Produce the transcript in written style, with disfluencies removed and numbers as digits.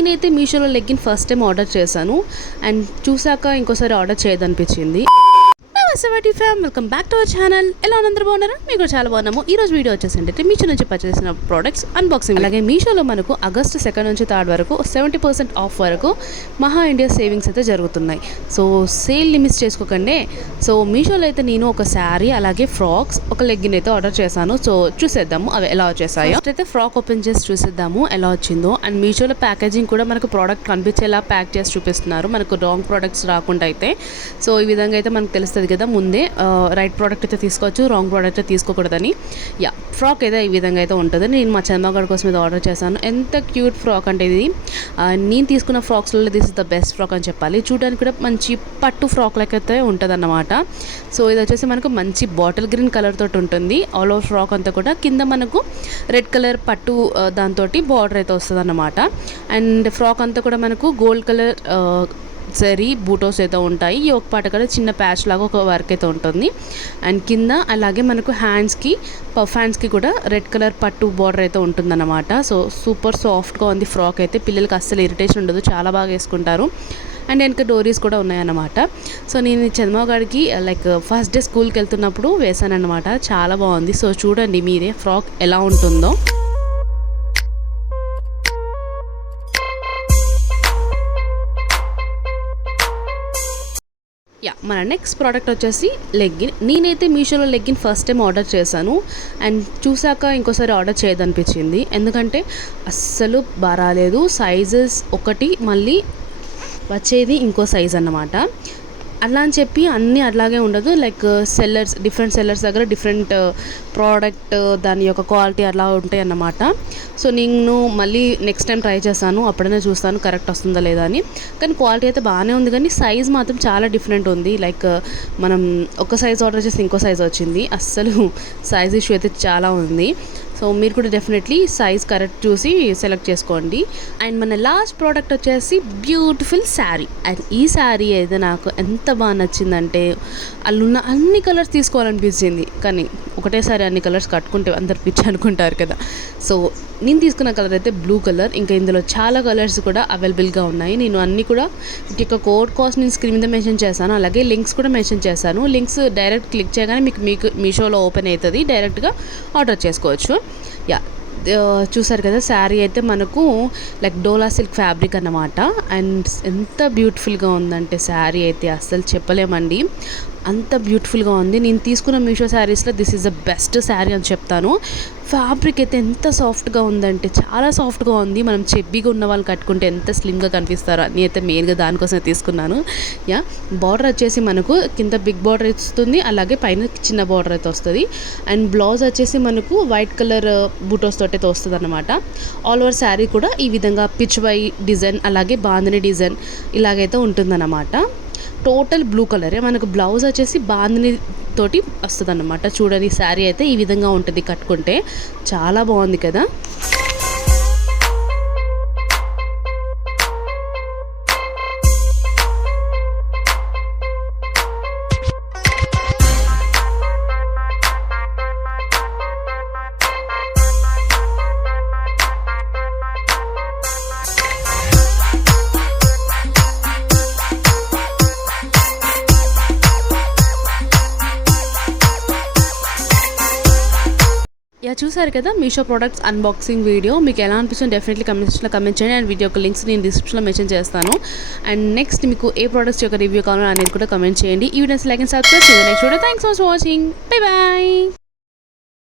నేనైతే మీషోలో legging first time order చేశాను అండ్ చూసాక ఇంకోసారి ఆర్డర్ చేయదనిపించింది. Welcome back to our channel. ఎలా అందరూ బాగున్నారా? మీకు చాలా బాగున్నాము. ఈ రోజు వీడియో వచ్చేసి ఏంటంటే మీషో నుంచి పర్చేస్ చేసిన ప్రోడక్ట్స్ అన్బాక్సింగ్. అలాగే మీషోలో మనకు ఆగస్టు 2 నుంచి 3 వరకు 70% ఆఫ్ వరకు మహా ఇండియా సేవింగ్స్ అయితే జరుగుతున్నాయి. సో సేల్ని మిస్ చేసుకోకండి. సో మీషోలో అయితే నేను ఒక శారీ అలాగే ఫ్రాక్స్ ఒక లెగ్గిన్ అయితే ఆర్డర్ చేశాను. సో చూసేద్దాము అవి ఎలా వచ్చేసాయో. ఫస్ట్ అయితే ఫ్రాక్ ఓపెన్ చేసి చూసేద్దాము ఎలా వచ్చిందో. అండ్ మీషోలో ప్యాకేజింగ్ కూడా మనకు ప్రోడక్ట్ కనిపించేలా ప్యాక్ చేసి చూపిస్తున్నారు, మనకు రాంగ్ ప్రోడక్ట్స్ రాకుండా అయితే. సో ఈ విధంగా అయితే మనకు తెలుస్తుంది కదా ముందే రైట్ ప్రోడక్ట్ అయితే తీసుకోవచ్చు, రాంగ్ ప్రోడక్ట్ అయితే తీసుకోకూడదని. ఫ్రాక్ అయితే ఈ విధంగా అయితే ఉంటుంది. నేను మా చంద్రగారి కోసం ఇది ఆర్డర్ చేశాను. ఎంత క్యూట్ ఫ్రాక్ అంటే ఇది నేను తీసుకున్న ఫ్రాక్స్లలో this is the best frock అని చెప్పాలి. చూడడానికి కూడా మంచి పట్టు ఫ్రాక్ లెక్క అయితే ఉంటుంది అన్నమాట. సో ఇది వచ్చేసి మనకు మంచి బాటిల్ గ్రీన్ కలర్ తోటి ఉంటుంది. ఆల్ ఓవర్ ఫ్రాక్ అంతా కూడా కింద మనకు రెడ్ కలర్ పట్టు దాంతో బార్డర్ అయితే వస్తుంది అన్నమాట. అండ్ ఫ్రాక్ అంతా కూడా మనకు గోల్డ్ కలర్ జరీ బూటోస్ అయితే ఉంటాయి. ఈ ఒక పాట కూడా చిన్న ప్యాచ్ లాగా ఒక వర్క్ అయితే ఉంటుంది. అండ్ కింద అలాగే మనకు హ్యాండ్స్కి పఫ్ హ్యాండ్స్కి కూడా రెడ్ కలర్ పట్టు బార్డర్ అయితే ఉంటుందన్నమాట. సో సూపర్ సాఫ్ట్గా ఉంది ఫ్రాక్ అయితే. పిల్లలకి అస్సలు ఇరిటేషన్ ఉండదు, చాలా బాగా వేసుకుంటారు. అండ్ వెనక డోరీస్ కూడా ఉన్నాయన్నమాట. సో నేను చంద్రగాడికి లైక్ ఫస్ట్ డే స్కూల్కి వెళ్తున్నప్పుడు వేసాను అనమాట. చాలా బాగుంది. సో చూడండి మీరే ఫ్రాక్ ఎలా ఉంటుందో. మన నెక్స్ట్ ప్రోడక్ట్ వచ్చేసి లెగ్గిన్. నేనైతే మీషోలో లెగ్గిన్ ఫస్ట్ టైం ఆర్డర్ చేశాను అండ్ చూసాక ఇంకోసారి ఆర్డర్ చేయదనిపించింది. ఎందుకంటే అస్సలు బారాలేదు. సైజెస్ ఒకటి మళ్ళీ వచ్చేది ఇంకో సైజ్ అన్నమాట. అలా అని చెప్పి అన్నీ అట్లాగే ఉండదు. లైక్ డిఫరెంట్ సెల్లర్స్ దగ్గర డిఫరెంట్ ప్రోడక్ట్ దాని యొక్క క్వాలిటీ అలా ఉంటాయి అన్నమాట. సో నేను మళ్ళీ నెక్స్ట్ టైం ట్రై చేస్తాను, అప్పుడైనా చూస్తాను కరెక్ట్ వస్తుందా లేదా అని. కానీ క్వాలిటీ అయితే బాగానే ఉంది, కానీ సైజ్ మాత్రం చాలా డిఫరెంట్ ఉంది. లైక్ మనం ఒక సైజ్ ఆర్డర్ చేసి ఇంకో సైజ్ వచ్చింది. అస్సలు సైజ్ ఇష్యూ అయితే చాలా ఉంది. సో మీరు కూడా డెఫినెట్లీ సైజ్ కరెక్ట్ చూసి సెలెక్ట్ చేసుకోండి. అండ్ మన లాస్ట్ ప్రోడక్ట్ వచ్చేసి బ్యూటిఫుల్ శారీ. అండ్ ఈ శారీ అయితే నాకు ఎంత బాగా నచ్చిందంటే అల్లున్న అన్ని కలర్స్ తీసుకోవాలనిపించింది. కానీ ఒకటేసారి అన్ని కలర్స్ కట్టుకుంటే అందరు పిచ్చి అనుకుంటారు కదా. సో నేను తీసుకున్న కలర్ అయితే బ్లూ కలర్. ఇంకా ఇందులో చాలా కలర్స్ కూడా అవైలబుల్గా ఉన్నాయి. నేను అన్నీ కూడా ఇక కోడ్ కాస్ట్ నేను స్క్రీన్ మీద మెన్షన్ చేశాను, అలాగే లింక్స్ కూడా మెన్షన్ చేశాను. లింక్స్ డైరెక్ట్ క్లిక్ చేయగానే మీకు మీషోలో ఓపెన్ అవుతుంది, డైరెక్ట్గా ఆర్డర్ చేసుకోవచ్చు. చూసారు కదా శారీ అయితే మనకు లైక్ డోలా సిల్క్ ఫ్యాబ్రిక్ అన్నమాట. అండ్ ఎంత బ్యూటిఫుల్గా ఉందంటే శారీ అయితే అస్సలు చెప్పలేమండి, అంత బ్యూటిఫుల్గా ఉంది. నేను తీసుకున్న మీషో శారీస్లో this is the best sari అని చెప్తాను. ఫ్యాబ్రిక్ అయితే ఎంత సాఫ్ట్గా ఉందంటే చాలా సాఫ్ట్గా ఉంది. మనం చెబ్బీగా ఉన్న వాళ్ళు కట్టుకుంటే ఎంత స్లిమ్గా కనిపిస్తారో అని అయితే మెయిన్గా దానికోసమే తీసుకున్నాను. బార్డర్ వచ్చేసి మనకు కింద బిగ్ బార్డర్ ఇస్తుంది, అలాగే పైన చిన్న బార్డర్ అయితే వస్తుంది. అండ్ బ్లౌజ్ వచ్చేసి మనకు వైట్ కలర్ బూటోస్ తోటి అయితే వస్తుంది అనమాట. ఆల్ ఓవర్ శారీ కూడా ఈ విధంగా పిచ్ వై డిజైన్ అలాగే బాందిని డిజైన్ ఇలాగైతే ఉంటుందన్నమాట. టోటల్ బ్లూ కలరే. మనకు బ్లౌజ్ వచ్చేసి బాందిని తోటి వస్తుంది అన్నమాట. చూడండి శారీ అయితే ఈ విధంగా ఉంటుంది కట్టుకుంటే, చాలా బాగుంది కదా. చూసారు కదా మీషో ప్రోడక్ట్స్ అన్బాక్సింగ్ వీడియో. మీకు ఎలా అనిపిస్తుంది డెఫినెట్లీ కమెంట్స్లో కమెంట్ చేయండి. అండ్ వీడియో యొక్క లింక్స్ నేను డిస్క్రిప్షన్లో మెన్షన్ చేస్తాను. అండ్ నెక్స్ట్ మీకు ఏ ప్రోడక్ట్స్ యొక్క రివ్యూ కావాలో అనేది కూడా కమెంట్ చేయండి. ఈ వీడియోస్ లైక్ అండ్ సబ్స్క్రైబ్ చేయండి. Next video thanks for watching. Bye bye.